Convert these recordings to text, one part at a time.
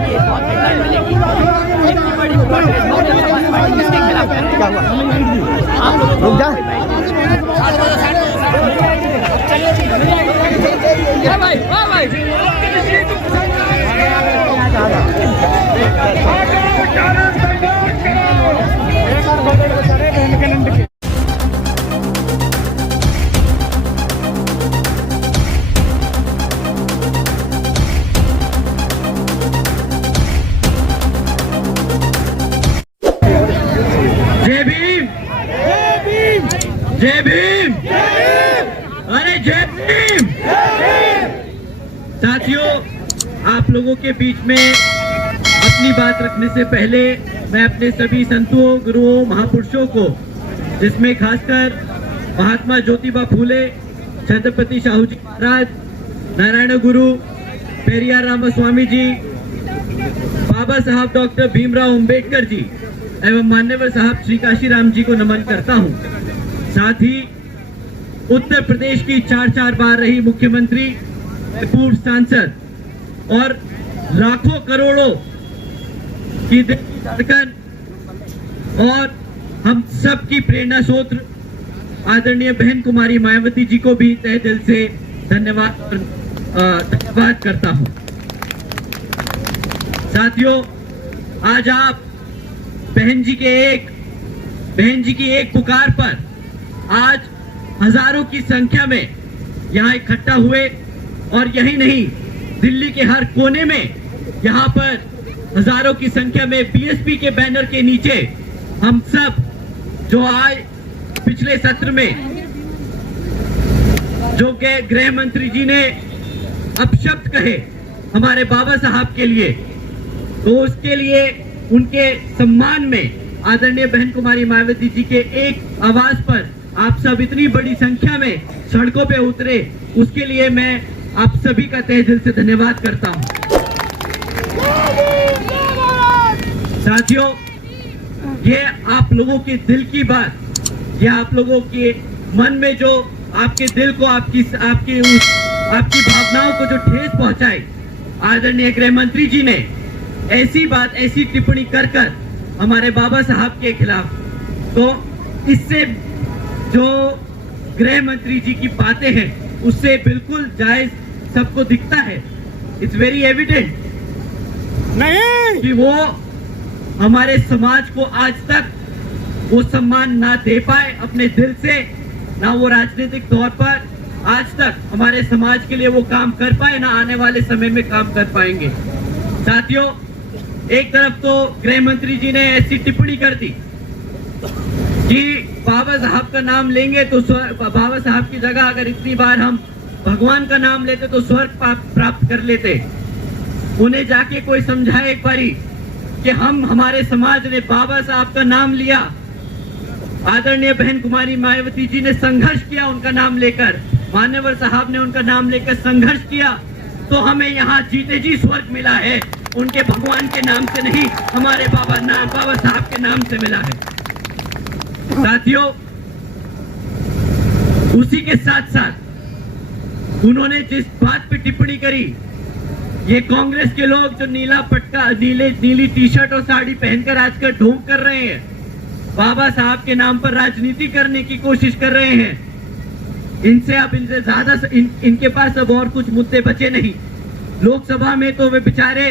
की बहुत हेडलाइन मिलेगी। इतनी बड़ी प्रोटेस्ट बहुजन समाज पार्टी किसके खिलाफ कर रही है? आप लोगों को जय भीम, जय भीम, अरे जय भीम। साथियों, आप लोगों के बीच में अपनी बात रखने से पहले मैं अपने सभी संतों, गुरुओं, महापुरुषों को, जिसमें खासकर महात्मा ज्योतिबा फूले, छत्रपति शाहू जी महाराज, नारायण गुरु, पेरियार रामास्वामी जी, बाबा साहब डॉक्टर भीमराव अंबेडकर जी एवं मान्यवर साहब श्री काशीराम जी को नमन करता हूं। साथ ही उत्तर प्रदेश की 4 बार रही मुख्यमंत्री, पूर्व सांसद और लाखों करोड़ों की धड़कन और हम सब की प्रेरणा स्रोत आदरणीय बहन कुमारी मायावती जी को भी तहे दिल से धन्यवाद करता हूं। साथियों, आज आप बहन जी की एक पुकार पर आज हजारों की संख्या में यहाँ इकट्ठा हुए और यही नहीं, दिल्ली के हर कोने में यहाँ पर हजारों की संख्या में बीएसपी के बैनर के नीचे हम सब जो आज पिछले सत्र में जो के गृह मंत्री जी ने अपशब्द कहे हमारे बाबा साहब के लिए, तो उसके लिए उनके सम्मान में आदरणीय बहन कुमारी मायावती जी के एक आवाज पर आप सब इतनी बड़ी संख्या में सड़कों पे उतरे, उसके लिए मैं आप सभी का तहे दिल से धन्यवाद करता हूं। साथियों, ये आप लोगों के दिल की बात, ये आप लोगों के मन में जो आपके दिल को आपकी भावनाओं को जो ठेस पहुंचाए, आदरणीय गृह मंत्री जी ने ऐसी बात, ऐसी टिप्पणी कर हमारे बाबा साहब के खिलाफ, तो इससे जो गृह मंत्री जी की बातें हैं उससे बिल्कुल जायज सबको दिखता है। इट्स वेरी एविडेंट नहीं कि वो हमारे समाज को आज तक वो सम्मान ना दे पाए अपने दिल से, ना वो राजनीतिक तौर पर आज तक हमारे समाज के लिए वो काम कर पाए, ना आने वाले समय में काम कर पाएंगे। साथियों, एक तरफ तो गृह मंत्री जी ने ऐसी टिप्पणी कर दी कि बाबा साहब का नाम लेंगे तो बाबा साहब की जगह अगर इतनी बार हम भगवान का नाम लेते तो स्वर्ग प्राप्त कर लेते। उन्हें जाके कोई समझाए एक बारी कि हमारे समाज ने बाबा साहब का नाम लिया, आदरणीय बहन कुमारी मायावती जी ने संघर्ष किया उनका नाम लेकर, मान्यवर साहब ने उनका नाम लेकर संघर्ष किया, तो हमें यहाँ जीते जी स्वर्ग मिला है, उनके भगवान के नाम से नहीं, हमारे बाबा साहब के नाम से मिला है। साथियों, उसी के साथ साथ उन्होंने जिस बात पे टिप्पणी करी, ये कांग्रेस के लोग जो नीला पटका, नीली टी शर्ट और साड़ी पहनकर आजकल ढोंग कर रहे हैं, बाबा साहब के नाम पर राजनीति करने की कोशिश कर रहे हैं, इनसे ज्यादा इनके पास अब और कुछ मुद्दे बचे नहीं। लोकसभा में तो वे बेचारे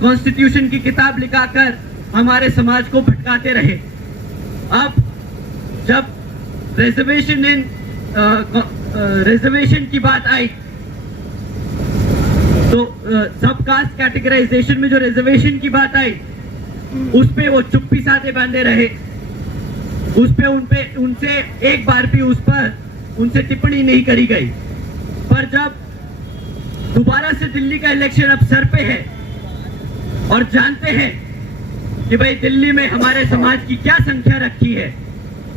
कॉन्स्टिट्यूशन की किताब लिखाकर हमारे समाज को भटकाते रहे। अब जब रिजर्वेशन की बात आई तो सब कास्ट कैटेगराइजेशन में जो रिजर्वेशन की बात आई, उस पे वो चुप्पी साधे बांधे रहे, उनसे एक बार भी उनसे टिप्पणी नहीं करी गई। पर जब दोबारा से दिल्ली का इलेक्शन अब सर पे है और जानते हैं कि भाई दिल्ली में हमारे समाज की क्या संख्या रखी है,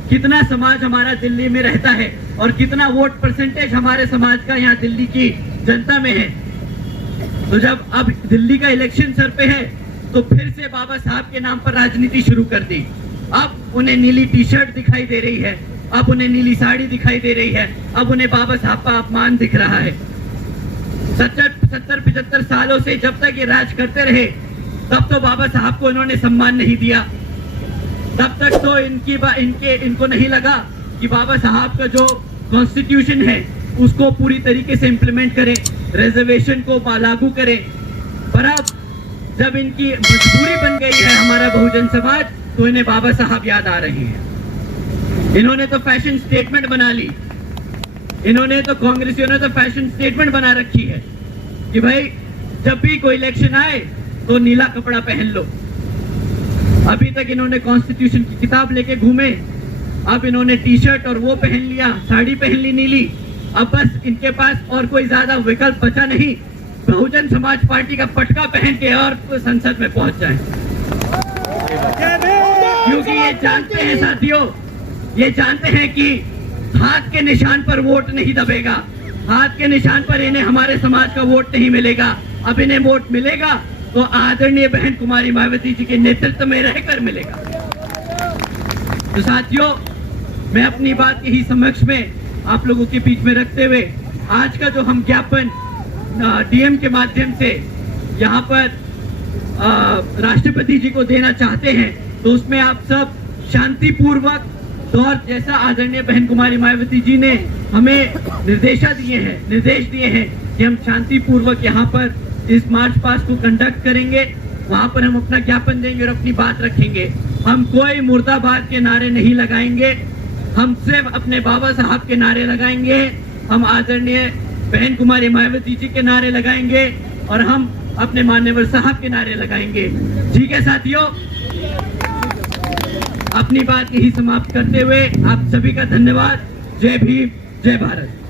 कितना समाज हमारा दिल्ली में रहता है और कितना वोट परसेंटेज हमारे समाज का यहाँ दिल्ली की जनता में है, तो जब अब दिल्ली का इलेक्शन सर पे है तो फिर से बाबा साहब के नाम पर राजनीति शुरू कर दी। अब उन्हें नीली टी शर्ट दिखाई दे रही है, अब उन्हें नीली साड़ी दिखाई दे रही है, अब उन्हें बाबा साहब का अपमान दिख रहा है। 70-75 सालों से जब तक ये राज करते रहे, तब तो बाबा साहब को इन्होंने सम्मान नहीं दिया, तब तक तो इनको नहीं लगा कि बाबा साहब का जो कॉन्स्टिट्यूशन है उसको पूरी तरीके से इंप्लीमेंट करें, रिजर्वेशन को लागू करें। पर अब जब इनकी मजबूरी बन गई है हमारा बहुजन समाज, तो इन्हें बाबा साहब याद आ रहे हैं। इन्होंने तो फैशन स्टेटमेंट बना ली, इन्होंने तो कांग्रेसियों ने तो फैशन स्टेटमेंट बना रखी है कि भाई जब भी कोई इलेक्शन आए तो नीला कपड़ा पहन लो। अभी तक इन्होंने कॉन्स्टिट्यूशन की किताब लेके घूमे, अब इन्होंने टी शर्ट और वो पहन लिया, साड़ी पहन ली नीली। अब बस इनके पास और कोई ज्यादा विकल्प बचा नहीं, बहुजन समाज पार्टी का पटका पहन के और संसद में पहुंच जाए, क्योंकि ये जानते हैं साथियों, ये जानते हैं कि हाथ के निशान पर वोट नहीं दबेगा, हाथ के निशान पर इन्हें हमारे समाज का वोट नहीं मिलेगा। अब इन्हें वोट मिलेगा तो आदरणीय बहन कुमारी मायावती जी के नेतृत्व में रहकर मिलेगा। तो साथियों, मैं अपनी बात यही समक्ष में आप लोगों के बीच में रखते हुए आज का जो हम ज्ञापन डीएम के माध्यम से यहाँ पर राष्ट्रपति जी को देना चाहते हैं, तो उसमें आप सब शांतिपूर्वक और जैसा आदरणीय बहन कुमारी मायावती जी ने हमें निर्देश दिए हैं कि हम शांतिपूर्वक यहाँ पर इस मार्च पास्ट को कंडक्ट करेंगे, वहां पर हम अपना ज्ञापन देंगे और अपनी बात रखेंगे। हम कोई मुर्दाबाद के नारे नहीं लगाएंगे, हम सिर्फ अपने बाबा साहब के नारे लगाएंगे, हम आदरणीय बहन कुमारी मायावती जी के नारे लगाएंगे और हम अपने मान्यवर साहब के नारे लगाएंगे। ठीक है साथियों, अपनी बात यही समाप्त करते हुए आप सभी का धन्यवाद। जय भीम, जय भारत।